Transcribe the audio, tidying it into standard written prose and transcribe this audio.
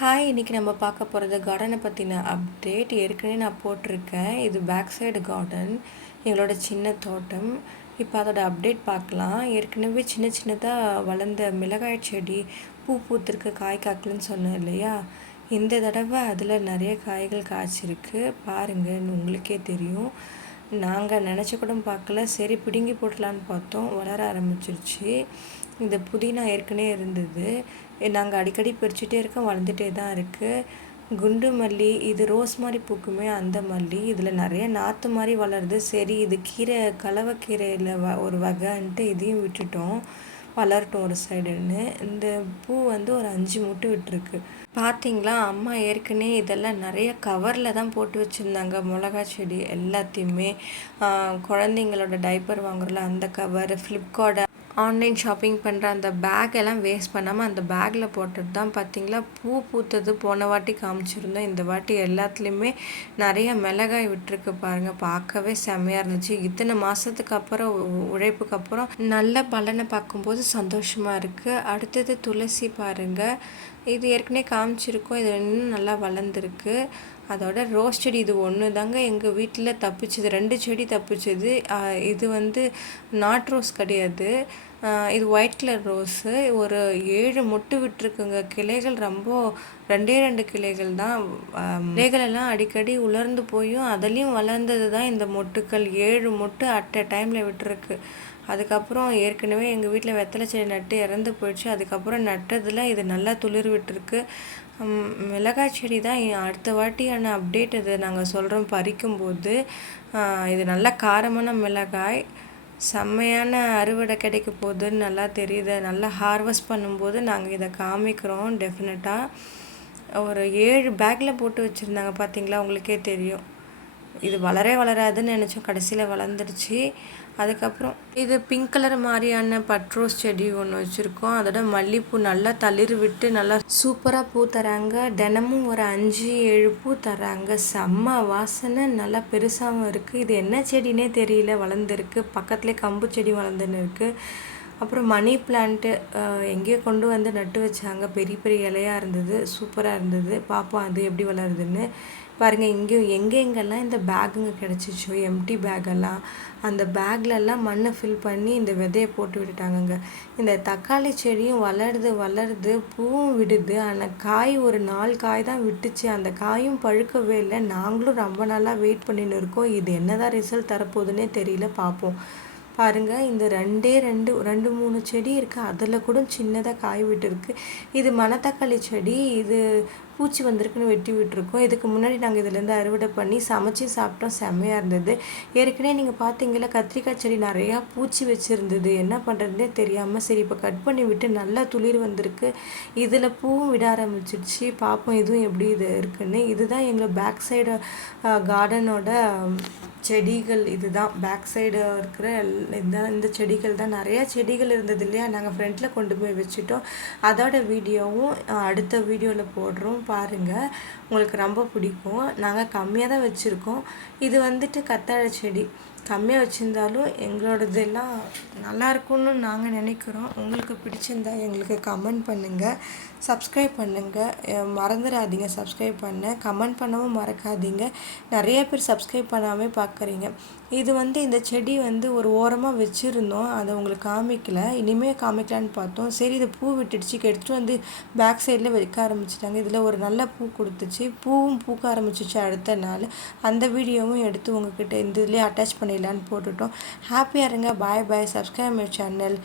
Hi, இன்னைக்கு நம்ம பார்க்க போகிறது கார்டனை பற்றின அப்டேட். ஏற்கனவே நான் போட்டிருக்கேன். இது பேக் சைடு கார்டன், எங்களோட சின்ன தோட்டம். இப்போ அதோட அப்டேட் பார்க்கலாம். ஏற்கனவே சின்ன சின்னதாக வளர்ந்த மிளகாய் செடி பூ பூத்திருக்கு, காய் காக்கலன்னு சொன்னேன் இல்லையா? இந்த தடவை அதில் நிறைய காய்கள் காய்ச்சிருக்கு. பாருங்கள், உங்களுக்கே தெரியும். நாங்கள் நினச்ச கூட பார்க்கல. சரி, பிடுங்கி போடலான்னு பார்த்தோம், வளர ஆரம்பிச்சிருச்சு. இந்த புதினா ஏற்கனவே இருந்தது, நாங்கள் அடிக்கடி பறிச்சுட்டே இருக்கோம், வளர்ந்துட்டே தான் இருக்குது. குண்டு மல்லி, இது ரோஸ் மாதிரி பூக்குமே அந்த மல்லி, இதில் நிறைய நாற்று மாதிரி வளருது. சரி, இது கீரை, கலவைக்கீரையில் ஒரு வகைன்ட்டு இதையும் விட்டுட்டோம், வளரட்டும் ஒரு சைடுன்னு. இந்த பூ வந்து ஒரு 5 முட்டு விட்டுருக்கு. பார்த்தீங்களா, அம்மா ஏற்கனவே இதெல்லாம் நிறைய கவரில் தான் போட்டு வச்சுருந்தாங்க. மிளகா செடி எல்லாத்தையுமே குழந்தைங்களோட டைப்பர் வாங்குறல அந்த கவர், ஃப்ளிப்கார்ட் ஆன்லைன் ஷாப்பிங் பண்ணுற அந்த பேக்கெல்லாம் வேஸ்ட் பண்ணாமல் அந்த பேக்கில் போட்டுட்டு தான். பார்த்திங்களா, பூ பூத்தது போன வாட்டி காமிச்சிருந்தோம். இந்த வாட்டி எல்லாத்துலேயுமே நிறைய மிளகாய் விட்டுருக்கு பாருங்கள். பார்க்கவே செம்மையாக இருந்துச்சு. இத்தனை மாதத்துக்கு அப்புறம் உழைப்புக்கு அப்புறம் நல்ல பலனை பார்க்கும்போது சந்தோஷமாக இருக்குது. அடுத்தது துளசி பாருங்கள், இது ஏற்கனவே காமிச்சிருக்கோம். இது இன்னும் நல்லா வளர்ந்துருக்கு. அதோட ரோஸ் செடி இது ஒன்று தாங்க எங்கள் வீட்டில் தப்பிச்சுது. 2 செடி தப்பிச்சுது. இது வந்து நாட் ரோஸ் கிடையாது, இது ஒயிட் கலர் ரோஸு. ஒரு 7 மொட்டு விட்டுருக்குங்க. கிளைகள் ரொம்ப 2 கிளைகள் தான். கிளைகளெல்லாம் அடிக்கடி உலர்ந்து போயும் அதுலேயும் வளர்ந்தது தான் இந்த மொட்டுக்கள். 7 மொட்டு அட் அ டைமில் விட்டுருக்கு. அதுக்கப்புறம் ஏற்கனவே எங்கள் வீட்டில் வெத்தலை செடி நட்டு இறந்து போயிடுச்சு. அதுக்கப்புறம் நட்டதில் இது நல்லா துளிர் விட்டுருக்கு. மிளகாய் செடி தான் அடுத்த வாட்டியான அப்டேட். இது நாங்கள் சொல்கிறோம் பறிக்கும்போது. இது நல்லா காரமான மிளகாய், செம்மையான அறுவடை கிடைக்க போகுதுன்னு நல்லா தெரியுது. நல்லா ஹார்வெஸ்ட் பண்ணும்போது நாங்கள் இதை காமிக்கிறோம் டெஃபினட்டாக. ஒரு 7 பேக்கில் போட்டு வச்சுருந்தாங்க, பார்த்தீங்களா, உங்களுக்கே தெரியும். இது வளராதுன்னு நினச்சோம், கடைசியில் வளர்ந்துருச்சு. அதுக்கப்புறம் இது பிங்க் கலர் மாதிரியான பட்ரோஸ் செடி ஒன்று வச்சுருக்கோம். அதோட மல்லிகைப்பூ நல்லா தளிர் விட்டு நல்லா சூப்பராக பூ தராங்க. தினமும் ஒரு 5-7 பூ தராங்க. செம்ம வாசனை, நல்லா பெருசாகவும் இருக்குது. இது என்ன செடினே தெரியல, வளர்ந்துருக்கு. பக்கத்துலேயே கம்பு செடி வளர்ந்துன்னு இருக்குது. அப்புறம் மணி பிளான்ட்டு எங்கேயோ கொண்டு வந்து நட்டு வச்சாங்க. பெரிய பெரிய இலையாக இருந்தது, சூப்பராக இருந்தது. பார்ப்போம் அது எப்படி வளருதுன்னு. பாருங்கள், இங்கேயும் எங்கெங்கெல்லாம் இந்த பேக்குங்க கிடச்சிச்சோ, எம்டி பேக்கெல்லாம், அந்த பேக்லெல்லாம் மண்ணை ஃபில் பண்ணி இந்த விதையை போட்டு விட்டுட்டாங்கங்க. இந்த தக்காளி செடியும் வளருது, பூவும் விடுது. ஆனால் காய் ஒரு 4 காய் தான் விட்டுச்சு. அந்த காயும் பழுக்கவே இல்லை. நாங்களும் ரொம்ப நாளாக வெயிட் பண்ணின்னு இருக்கோம். இது என்னதான் ரிசல்ட் தரப்போகுதுன்னே தெரியல, பார்ப்போம். பாருங்கள், இந்த 2-3 செடி இருக்குது. அதில் கூட சின்னதாக காய் விட்டுருக்கு. இது மணத்தக்காளி செடி. இது பூச்சி வந்திருக்குன்னு வெட்டி விட்டுருக்கோம். இதுக்கு முன்னாடி நாங்கள் இதிலேருந்து அறுவடை பண்ணி சமைச்சு சாப்பிட்டோம், செம்மையாக இருந்தது. ஏற்கனவே நீங்கள் பார்த்தீங்களா, கத்திரிக்காய் செடி நிறையா பூச்சி வச்சுருந்தது. என்ன பண்ணுறதுனே தெரியாமல் சரி இப்போ கட் பண்ணி விட்டு நல்லா துளிர் வந்திருக்கு. இதில் பூவும் விட ஆரம்பிச்சிடுச்சு. பார்ப்போம் இதுவும் எப்படி இது இருக்குன்னு. இதுதான் எங்கள் பேக் சைடு கார்டனோட செடிகள். இதுதான் பேக் சைடு இருக்கிற இந்த செடிகள் தான். நிறையா செடிகள் இருந்தது இல்லையா, நாங்கள் ஃப்ரண்ட்டில் கொண்டு போய் வச்சுட்டோம். அதோட வீடியோவும் அடுத்த வீடியோவில் போடுறோம், பாருங்கள். உங்களுக்கு ரொம்ப பிடிக்கும். நாங்கள் கம்மியாக தான் வச்சுருக்கோம். இது வந்துட்டு கத்தாழை செடி. கம்மியாக வச்சுருந்தாலும் எங்களோடதெல்லாம் நல்லாயிருக்கும்னு நாங்கள் நினைக்கிறோம். உங்களுக்கு பிடிச்சிருந்தா எங்களுக்கு கமெண்ட் பண்ணுங்கள், சப்ஸ்கிரைப் பண்ணுங்கள். மறந்துடாதீங்க சப்ஸ்கிரைப் பண்ண. கமெண்ட் பண்ணவும் மறக்காதீங்க. நிறைய பேர் சப்ஸ்கிரைப் பண்ணாமல் பார்க்குறீங்க. இது வந்து இந்த செடி வந்து ஒரு ஓரமாக வச்சுருந்தோம், அதை உங்களுக்கு காமிக்கல. இனிமேல் காமிக்கலான்னு பார்த்தோம். சரி, இது பூ விட்டுடுச்சு, எடுத்துகிட்டு வந்து பேக் சைடில் வைக்க ஆரம்பிச்சிட்டாங்க. இதில் ஒரு நல்ல பூ கொடுத்துச்சு, பூவும் பூக்க ஆரம்பிச்சிச்சு அடுத்த நாள். அந்த வீடியோவும் எடுத்து உங்ககிட்ட இந்த இதுலேயே அட்டாச் பண்ணிடலான்னு போட்டுட்டோம். ஹாப்பியாக இருங்க. Bye bye. Subscribe my channel.